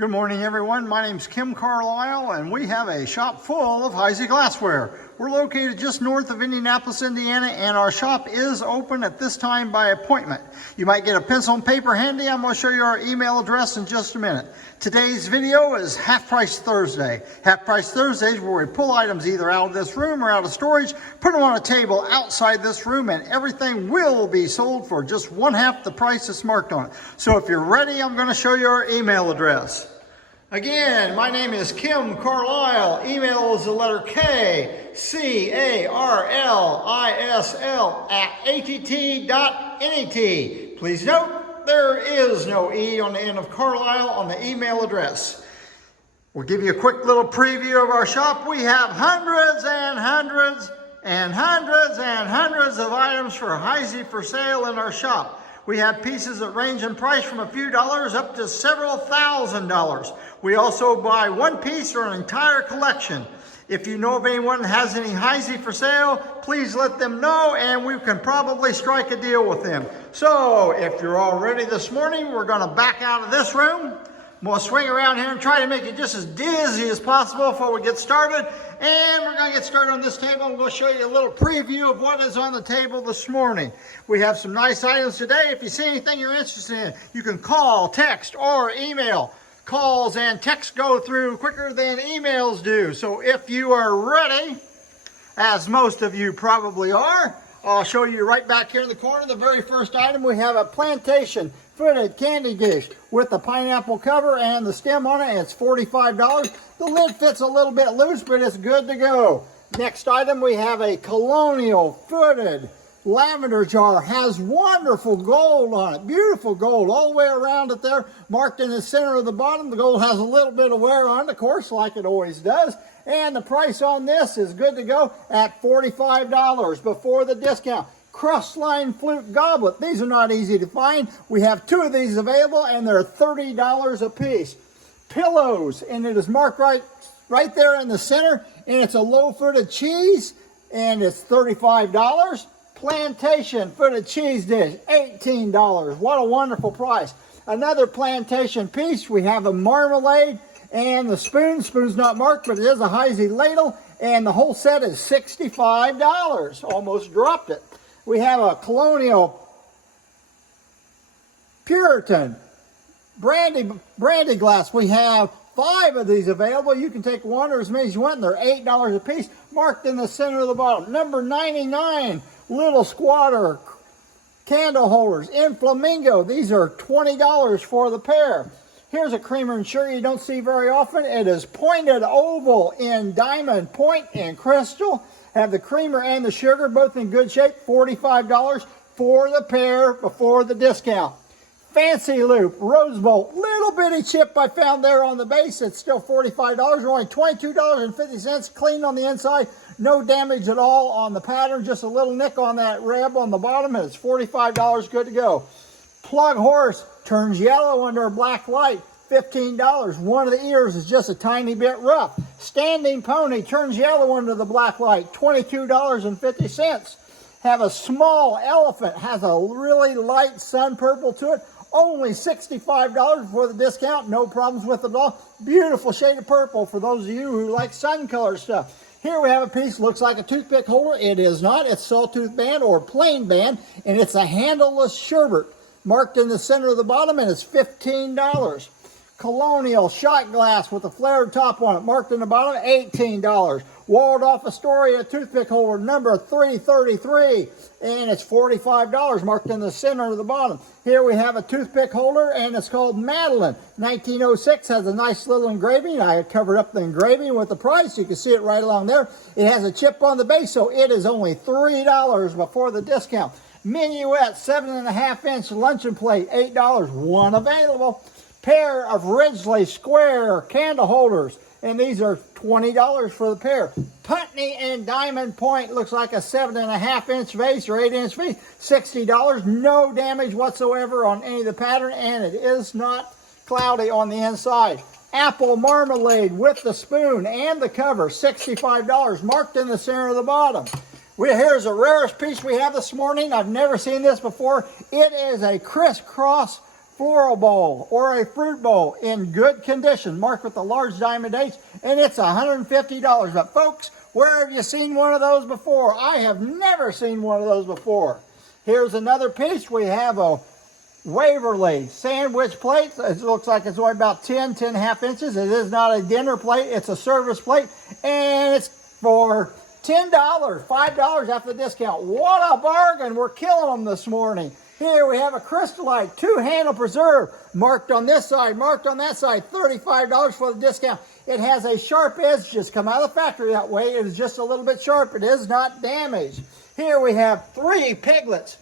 Good morning, everyone. My name's Kim Carlisle, and we have a shop full of Heisey glassware. We're located just north of Indianapolis, Indiana, and our shop is open at this time by appointment. You might get a pencil and paper handy. I'm going to show you our email address in just a minute. Today's video is Half Price Thursday. Half Price Thursday is where we pull items either out of this room or out of storage, put them on a table outside this room, and everything will be sold for just one half the price that's marked on it. So if you're ready, I'm going to show you our email address. Again, my name is Kim Carlisle. Email is the letter K, CARLISL @att.net. Please note, there is no E on the end of Carlisle on the email address. We'll give you a quick little preview of our shop. We have hundreds and hundreds and hundreds and hundreds of items for Heisey for sale in our shop. We have pieces that range in price from a few dollars up to several $1,000s. We also buy one piece or an entire collection. If you know of anyone that has any Heisey for sale, please let them know and we can probably strike a deal with them. So if you're all ready this morning, we're going to back out of this room. I'm going to swing around here and try to make it just as dizzy as possible before we get started. And we're going to get started on this table. I'm going to show you a little preview of what is on the table this morning. We have some nice items today. If you see anything you're interested in, you can call, text, or email. Calls and texts go through quicker than emails do. So if you are ready, as most of you probably are, I'll show you right back here in the corner. The very first item, we have a plantation footed candy dish with the pineapple cover and the stem on it. It's $45. The lid fits a little bit loose, but it's good to go. Next item, we have a Colonial footed lavender jar. Has wonderful gold on it, beautiful gold all the way around it there, marked in the center of the bottom. The gold has a little bit of wear on it, of course, like it always does. And the price on this is good to go at $45 before the discount. Crisscross flute goblet. These are not easy to find. We have two of these available and they're $30 a piece. Pillows, and it is marked right there in the center, and it's a low-footed cheese, and it's $35. Plantation footed cheese dish, $18. What a wonderful price. Another plantation piece, we have a marmalade and the spoon. Spoon's not marked, but it is a Heisey ladle, and the whole set is $65. Almost dropped it. We have a Colonial Puritan brandy glass. We have 5 of these available. You can take one or as many as you want, and they're $8 a piece, marked in the center of the bottom. Number 99, little squatter candle holders in flamingo. These are $20 for the pair. Here's a creamer and sugar you don't see very often. It is pointed oval in diamond point and crystal. Have the creamer and the sugar both in good shape. $45 for the pair before the discount. Fancy Loop Rose Bowl, little bitty chip I found there on the base. It's still $45, only $22.50, clean on the inside. No damage at all on the pattern, just a little nick on that rib on the bottom, and it's $45, good to go. Plug horse turns yellow under a black light, $15. One of the ears is just a tiny bit rough. Standing pony turns yellow under the black light, $22.50. Have a small elephant, has a really light sun purple to it, only $65 before the discount. No problems with it at all. Beautiful shade of purple for those of you who like sun color stuff. Here we have a piece, looks like a toothpick holder. It is not. It's sawtooth band or plain band, and it's a handleless sherbet, marked in the center of the bottom, and it's $15. Colonial shot glass with a flared top on it, marked in the bottom, $18. Walled off Astoria toothpick holder, number 333, and it's $45, marked in the center of the bottom. Here we have a toothpick holder, and it's called Madeline. 1906, has a nice little engraving. I covered up the engraving with the price. You can see it right along there. It has a chip on the base, so it is only $3 before the discount. Minuet, 7.5-inch luncheon plate, $8, one available. Pair of Ridgely square candle holders, and these are $20 for the pair. Putney and Diamond Point, looks like a 7.5-inch vase or 8-inch vase, $60. No damage whatsoever on any of the pattern, and it is not cloudy on the inside. Apple marmalade with the spoon and the cover, $65, marked in the center of the bottom. Here's the rarest piece we have this morning. I've never seen this before. It is a Crisscross floral bowl or a fruit bowl in good condition, marked with a large diamond H, and it's $150. But folks, where have you seen one of those before? I have never seen one of those before. Here's another piece. We have a Waverly sandwich plate. It looks like it's only about 10 and a half inches. It is not a dinner plate, it's a service plate, and it's for $10, $5 after the discount. What a bargain. We're killing them this morning. Here we have a crystallite, 2-handle preserve, marked on this side, marked on that side, $35 for the discount. It has a sharp edge, just come out of the factory that way. It is just a little bit sharp. It is not damaged. Here we have 3 piglets.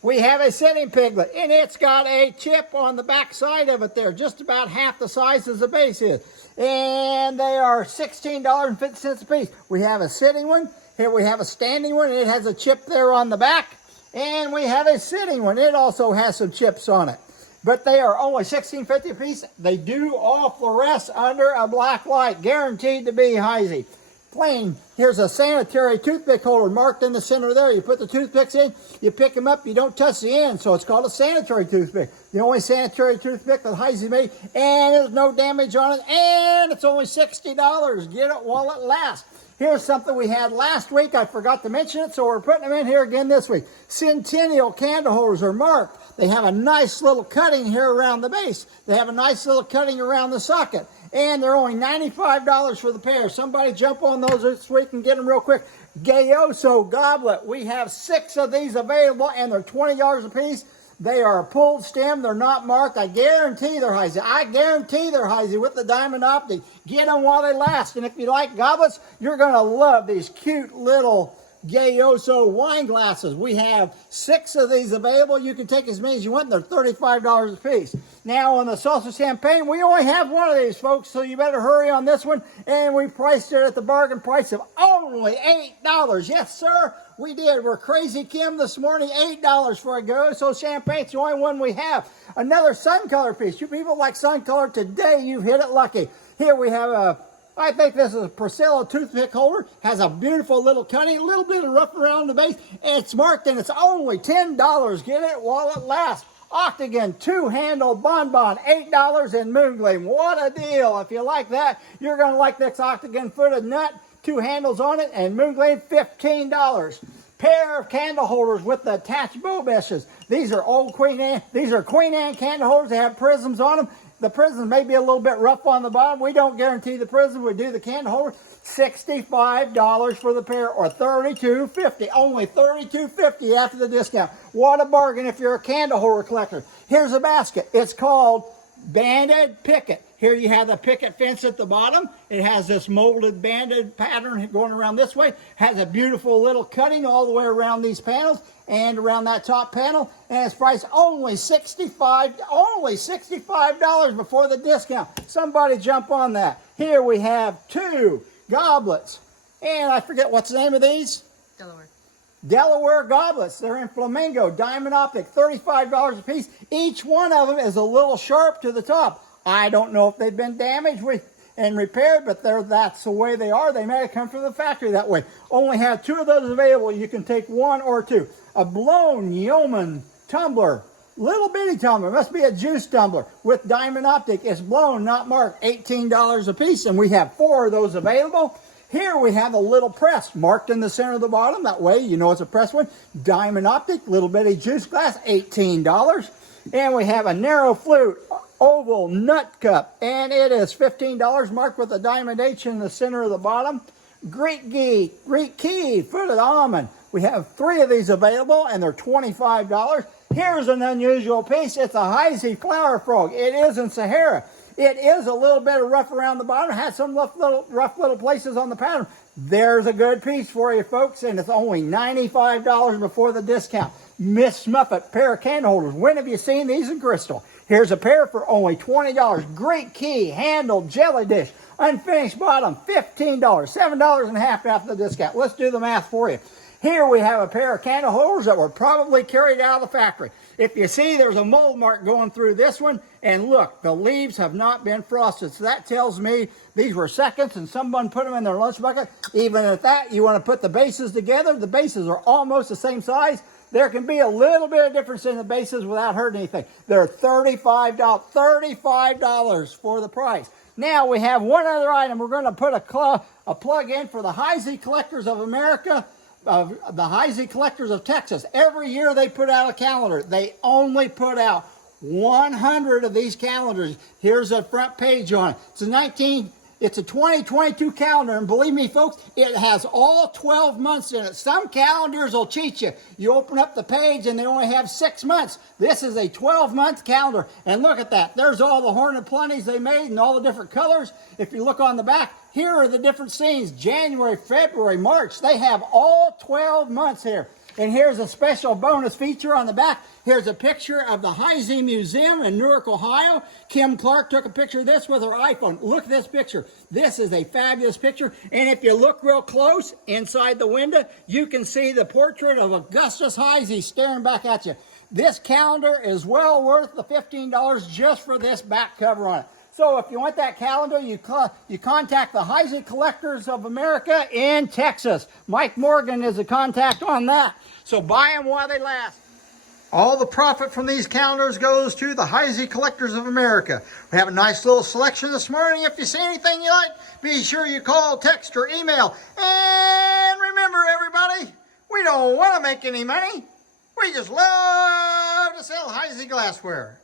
We have a sitting piglet, and it's got a chip on the back side of it there, just about half the size as the base is. And they are $16.50 a piece. We have a sitting one. Here we have a standing one. It has a chip there on the back. And we have a sitting one. It also has some chips on it. But they are only $16.50 a piece. They do all fluoresce under a black light, guaranteed to be Heisey. Plain, here's a sanitary toothpick holder marked in the center there. You put the toothpicks in, you pick them up, you don't touch the end, so it's called a sanitary toothpick. The only sanitary toothpick that Heisey made, and there's no damage on it, and it's only $60. Get it while it lasts. Here's something we had last week. I forgot to mention it, so we're putting them in here again this week. Centennial candle holders are marked. They have a nice little cutting here around the base. They have a nice little cutting around the socket. And they're only $95 for the pair. Somebody jump on those this week and get them real quick. Gayoso goblet. We have 6 of these available, and they're $20 a piece. They are a pulled stem. They're not marked. I guarantee they're Heisey. I guarantee they're Heisey with the diamond optic. Get them while they last. And if you like goblets, you're going to love these cute little Gayoso wine glasses. We have 6 of these available. You can take as many as you want. They're $35 a piece. Now on the Salsa Champagne, we only have one of these, folks, so you better hurry on this one. And we priced it at the bargain price of only $8. Yes, sir, we did. We're Crazy Kim this morning. $8 for a Gayoso Champagne. It's the only one we have. Another sun color piece. You people like sun color today, you've hit it lucky. Here we have a, I think this is a Priscilla toothpick holder. Has a beautiful little cutting, a little bit of rough around the base. And it's marked, and it's only $10. Get it while it lasts. Octagon 2-handle bonbon, $8 in Moongleam. What a deal. If you like that, you're going to like this Octagon footed nut. 2 handles on it, and Moongleam, $15. Pair of candle holders with the attached bow meshes. These are old Queen Anne. These are Queen Anne candle holders. They have prisms on them. The prisms may be a little bit rough on the bottom. We don't guarantee the prism. We do the candle holder. $65 for the pair, or $32.50. Only $32.50 after the discount. What a bargain if you're a candle holder collector. Here's a basket. It's called Banded Picket. Here you have the picket fence at the bottom. It has this molded banded pattern going around this way. Has a beautiful little cutting all the way around these panels and around that top panel. And it's priced only $65 before the discount. Somebody jump on that. Here we have 2 goblets. And I forget what's the name of these? Delaware goblets. They're in flamingo, diamond optic, $35 a piece. Each one of them is a little sharp to the top. I don't know if they've been damaged and repaired, but that's the way they are. They may have come from the factory that way. Only have 2 of those available. You can take 1 or 2. A blown yeoman tumbler, little bitty tumbler, must be a juice tumbler with diamond optic. It's blown, not marked, $18 a piece, and we have 4 of those available. Here we have a little press marked in the center of the bottom. That way you know it's a press one. Diamond optic, little bitty juice glass, $18. And we have a narrow flute, oval nut cup, and it is $15, marked with a diamond H in the center of the bottom. Greek key, footed almond. We have 3 of these available, and they're $25. Here's an unusual piece. It's a Heisey flower frog. It is in Sahara. It is a little bit of rough around the bottom. Has some rough little places on the pattern. There's a good piece for you, folks, and it's only $95 before the discount. Miss Muffet pair of candle holders. When have you seen these in crystal? Here's a pair for only $20. Great key, handled jelly dish, unfinished bottom, $15. $7.50 after the discount. Let's do the math for you. Here we have a pair of candle holders that were probably carried out of the factory. If you see, there's a mold mark going through this one, and look, the leaves have not been frosted. So that tells me these were seconds and someone put them in their lunch bucket. Even at that, you want to put the bases together. The bases are almost the same size. There can be a little bit of difference in the bases without hurting anything. They're $35 for the price. Now we have one other item. We're going to put a plug in for the Heisey Collectors of America, the Heisey Collectors of Texas. Every year they put out a calendar. They only put out 100 of these calendars. Here's a front page on it. It's a 2022 calendar, and believe me, folks, it has all 12 months in it. Some calendars will cheat you. You open up the page, and they only have 6 months. This is a 12-month calendar, and look at that. There's all the Hornet Plenties they made and all the different colors. If you look on the back, here are the different scenes. January, February, March. They have all 12 months here. And here's a special bonus feature on the back. Here's a picture of the Heisey Museum in Newark, Ohio. Kim Clark took a picture of this with her iPhone. Look at this picture. This is a fabulous picture. And if you look real close inside the window, you can see the portrait of Augustus Heisey staring back at you. This calendar is well worth the $15 just for this back cover on it. So if you want that calendar, you contact the Heisey Collectors of America in Texas. Mike Morgan is a contact on that. So buy them while they last. All the profit from these calendars goes to the Heisey Collectors of America. We have a nice little selection this morning. If you see anything you like, be sure you call, text, or email. And remember, everybody, we don't want to make any money. We just love to sell Heisey glassware.